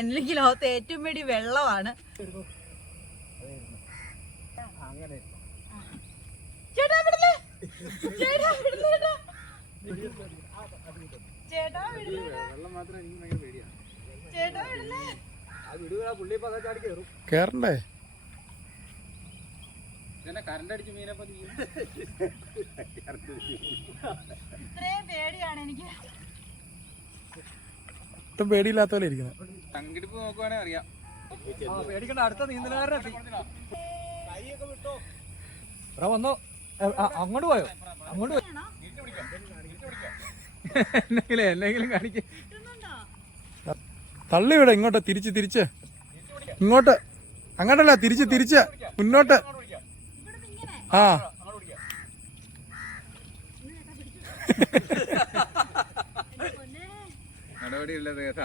എനിക്ക് ലോകത്ത് ഏറ്റവും പേടി വെള്ളമാണ്. ചേട്ടാ വിടില്ലേ, ചേട്ടാ വിടില്ലേട്ടാ, ചേട്ടാ വിടില്ലേട്ടാ, ചേട്ടാ വിടില്ലേ. കേറണ്ടേ? ഇത്രയും പേടിയാണ് എനിക്ക്. ഒട്ടും പേടിയില്ലാത്ത പോലെ ഇരിക്കുന്നത്. തങ്കിടിപ്പ് നോക്കുവാണെങ്കിൽ അറിയാം. പേടിക്കണ്ട, അടുത്ത നീന്തലുകാരനെത്തി. വന്നോ, അങ്ങോട്ട് പോയോ? അങ്ങോട്ട് പോയോ? എന്നെങ്കിലും കാണിക്ക. തള്ളി വിട ഇങ്ങോട്ട്, തിരിച്ച് ഇങ്ങോട്ട്, അങ്ങോട്ടല്ല, തിരിച്ച് മുന്നോട്ട്. ആ നടപടിയുള്ളത് കേട്ടാ.